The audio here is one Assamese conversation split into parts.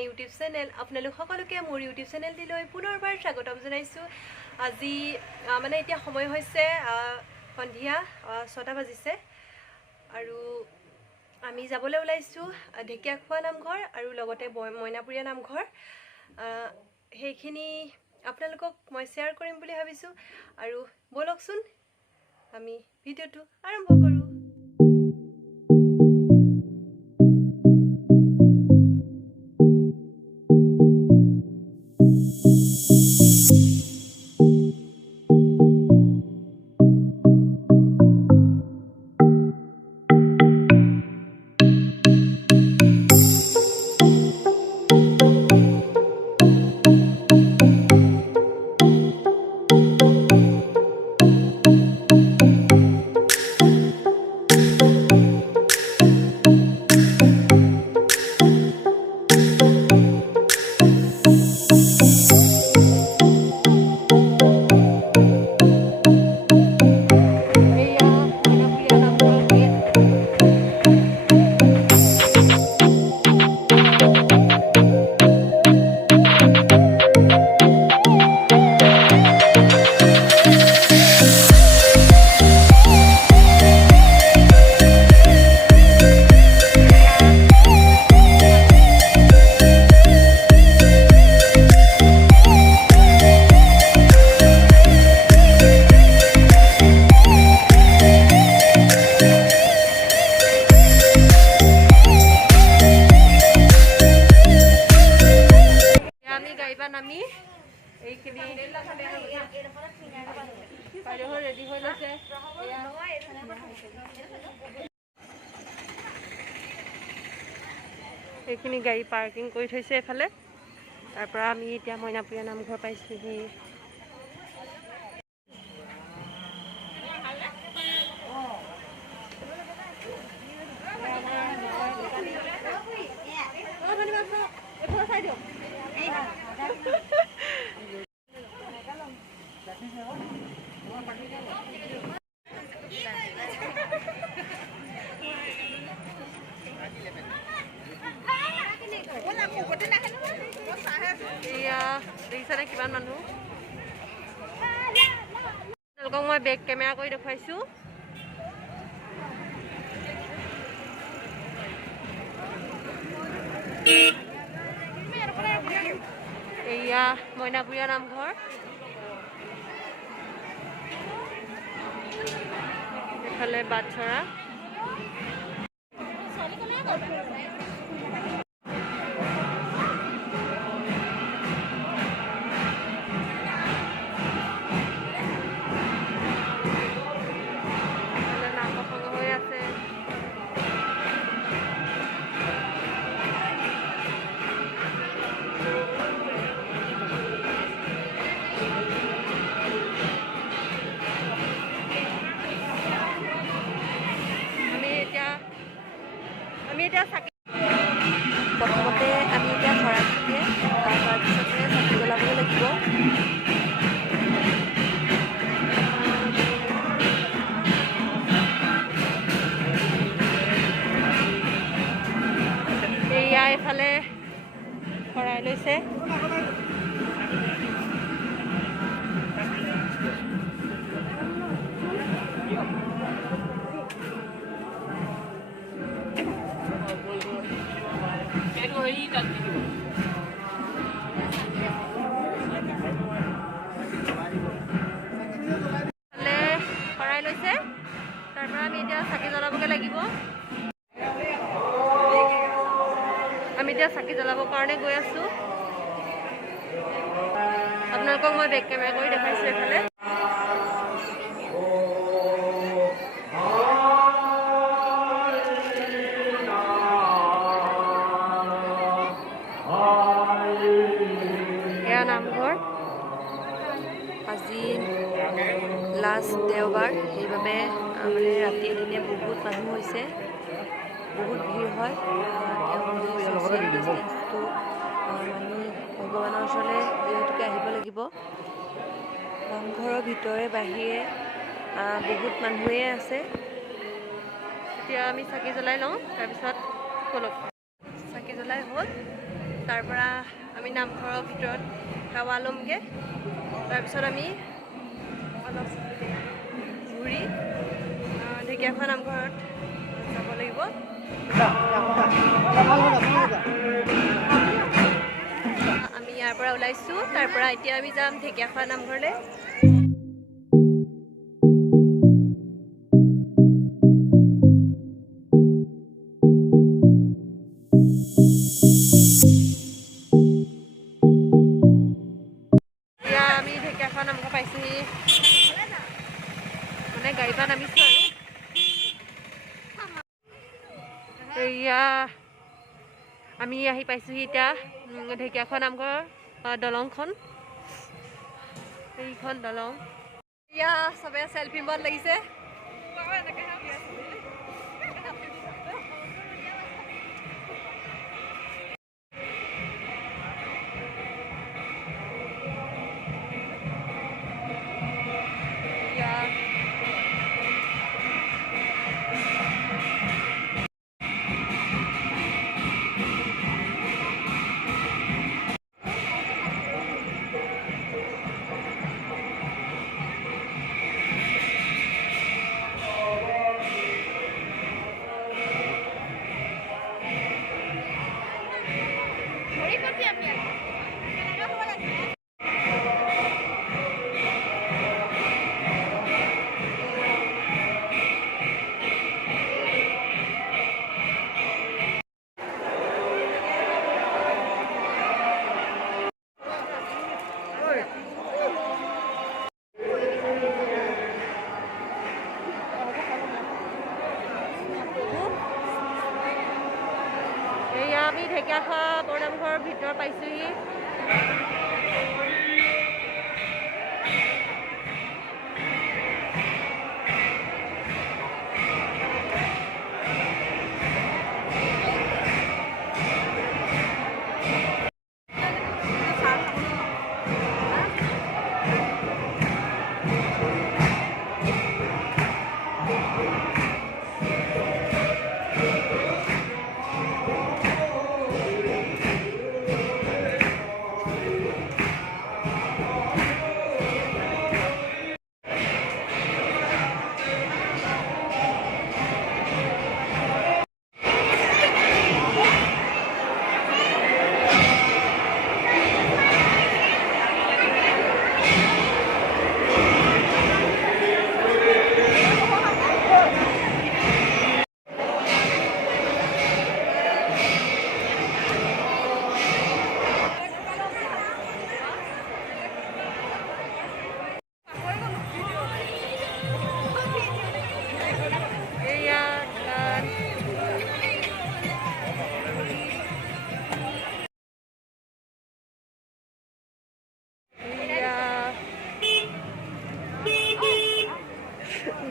My YouTube channel. আপোনালোক সকলোকে মোৰ ইউটিউব চেনেলটিলৈ পুনৰবাৰ স্বাগতম জনাইছোঁ। আজি মানে এতিয়া সময় হৈছে সন্ধিয়া 6টা বাজিছে আৰু আমি যাবলৈ ওলাইছোঁ ঢেকীয়াখোৱা নামঘৰ আৰু লগতে মইনাপুৰীয়া নামঘৰ। সেইখিনি আপোনালোকক মই শ্বেয়াৰ কৰিম বুলি ভাবিছোঁ আৰু বলকচোন আমি ভিডিঅ'টো আৰম্ভ কৰোঁ। আমি এইখিনি ৰেডি হৈ লৈছে। এইখিনি গাড়ী পাৰ্কিং কৰি থৈছে এফালে। তাৰ পৰা আমি এতিয়া মইনাপুৰীয়া নামঘৰ পাইছোঁহি। দেখিছেনে কিমান মানুহ? তেওঁলোকক মই বেক কেমেৰা কৰি দেখুৱাইছোঁ। এয়া মইনাপুৰীয়া নামঘৰ। এইফালে বাটচৰা। প্ৰথমতে আমি এতিয়া শৰাই দিয়ে তাৰপিছতে চাকি জ্বলাবলৈ লাগিব। এয়া এইফালে শৰাই লৈছে। শৰাই লৈছে। তাৰ পৰা আমি এতিয়া চাকি জ্বলাবগৈ লাগিব। আমি এতিয়া চাকি জ্বলাবৰ কাৰণে গৈ আছোঁ। আপোনালোকক মই বেক কেমেৰা কৰি দেখাইছোঁ এইফালে। এয়া নামঘৰ। আজি লাষ্ট দেওবাৰ, সেইবাবে মানে ৰাতিয়ে দিনে বহুত মানুহ হৈছে, বহুত ভিৰ হয়। ছ'চিয়েল ডিষ্টেঞ্চটো মানি ভগৱানৰ ওচৰলৈ যিহেতুকে আহিব লাগিব। নামঘৰৰ ভিতৰে বাহিৰে বহুত মানুহেই আছে। এতিয়া আমি চাকি জ্বলাই লওঁ, তাৰপিছত বলক। চাকি জ্বলাই হ'ল, তাৰ পৰা আমি নামঘৰৰ ভিতৰত সেৱা ল'মগৈ তাৰপিছত আমি অলপ ঘূৰি ঢেকীয়াখোৱা নামঘৰত যাব লাগিব আমি ইয়াৰ পৰা ওলাইছোঁ তাৰ পৰা এতিয়া আমি যাম ঢেকীয়াখোৱা নামঘৰলৈ নামঘৰ পাইছোহি মানে গাড়ী পৰা নামিছোঁ আৰু এয়া আমি আহি পাইছোহি এতিয়া ঢেকীয়াখোৱা নামঘৰ দলংখন এইখন দলং এয়া চবে চেলফি মত লাগিছে আমি ঢেকীয়াখোৱা বৰনামঘৰৰ ভিতৰ পাইছোহি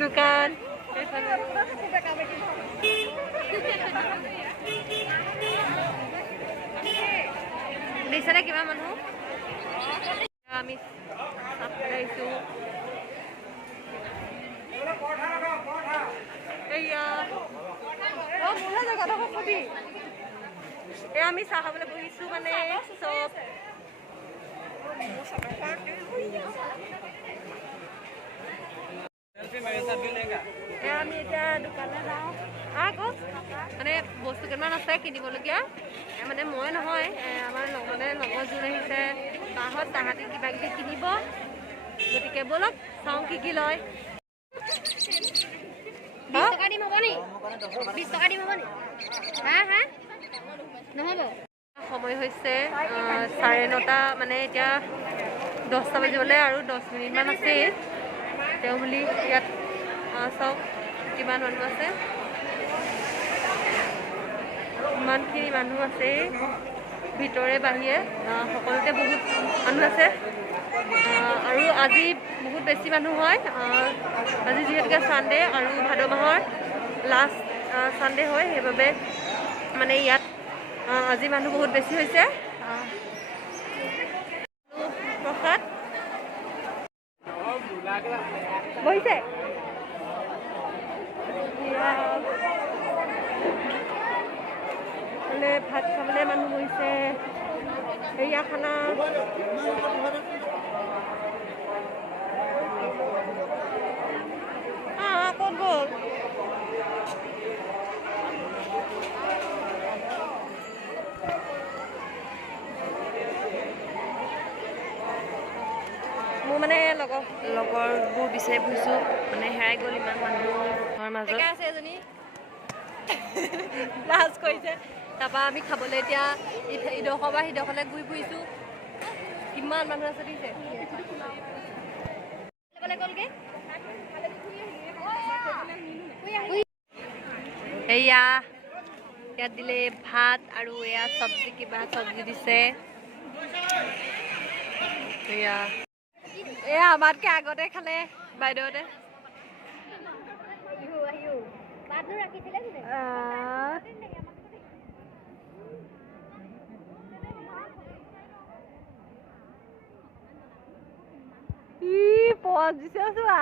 দোকান দিছেনে কিবা মানুহ আমি আহিছোঁ আমি চাহ খাবলৈ বহিছোঁ মানে চব আমি এতিয়া দোকানলৈ যাওঁ আকৌ মানে বস্তু কেইটামান আছে কিনিবলগীয়া মানে মই নহয় আমাৰ লগতে লগৰ যোন আহিছে বাহঁত তাহাঁতি কিবা কিবি কিনিব গতিকে ব'লক চাওঁ কি কি লয় 20 টকা দিম হ'ব নি 20 টকা দিম হ'ব নি হা নহ'ব সময় হৈছে 9:30 মানে এতিয়া 10টা বাজিবলৈ আৰু 10 মিনিটমান আছে তেওঁ বুলি ইয়াত চাওক কিমান মানুহ আছে ইমানখিনি মানুহ আছে ভিতৰে বাহিৰে সকলোতে বহুত মানুহ আছে আৰু আজি বহুত বেছি মানুহ হয় আজি যিহেতুকে ছানডে আৰু ভাদ মাহৰ লাষ্ট ছানডে হয় সেইবাবে মানে ইয়াত আজি মানুহ বহুত বেছি হৈছে প্ৰসাদ বহিছে ভাত খাবলৈ মানুহ বহিছে ধুনীয়া খানা ক'ত গ'ল মোৰ মানে লগৰবোৰ বিচাৰি ফুৰিছোঁ মানে হেৰাই গ'ল ইমান মানুহৰ মাজত আছে এজনী লাজ কৰিছে তাৰপৰা আমি খাবলৈ এতিয়া ইডোখৰ বা সিডোখৰলৈ ঘূৰি ফুৰিছোঁ কিমান মানুহ আছে দেখিছে এয়া ইয়াত দিলে ভাত আৰু এয়া চব্জি কিবা চব্জি দিছে এয়া এয়া আমাতকে আগতে খালে বাইদেউহঁতে পজ দিছে চোৱা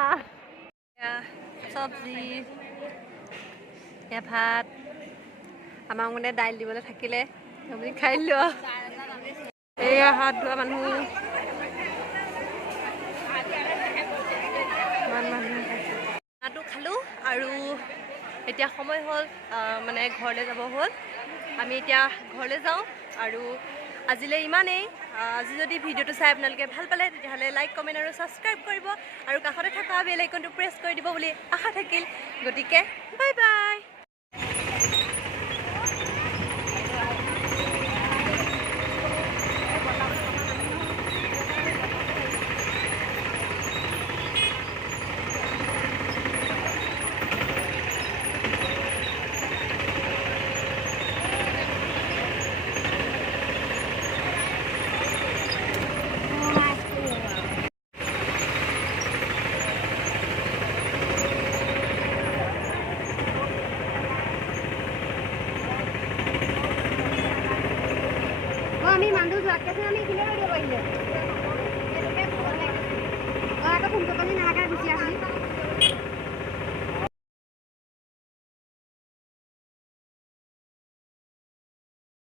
চব্জি এয়া ভাত আমাক মানে দাইল দিবলৈ থাকিলে আমি খাই দিলোঁ এয়া হাত ধোৱা মানুহ খানাটো খালোঁ আৰু এতিয়া সময় হ'ল মানে ঘৰলৈ যাব হ'ল আমি এতিয়া ঘৰলৈ যাওঁ আৰু আজিলৈ ইমানেই আজি যদি ভিডিঅ'টো চাই আপোনালোকে ভাল পালে তেতিয়াহ'লে লাইক কমেণ্ট আৰু ছাবস্ক্ৰাইব কৰিব আৰু কাষতে থকা বেল আইকনটো প্ৰেছ কৰি দিব বুলি আশা থাকিল গতিকে বাই বাই আমি মানুহ যোৱাতকৈ আমি এইখিনিয়ে ৰৈ দিব পাৰিলে আকৌ ফোন কৰি নালাগে গুচি আহিলি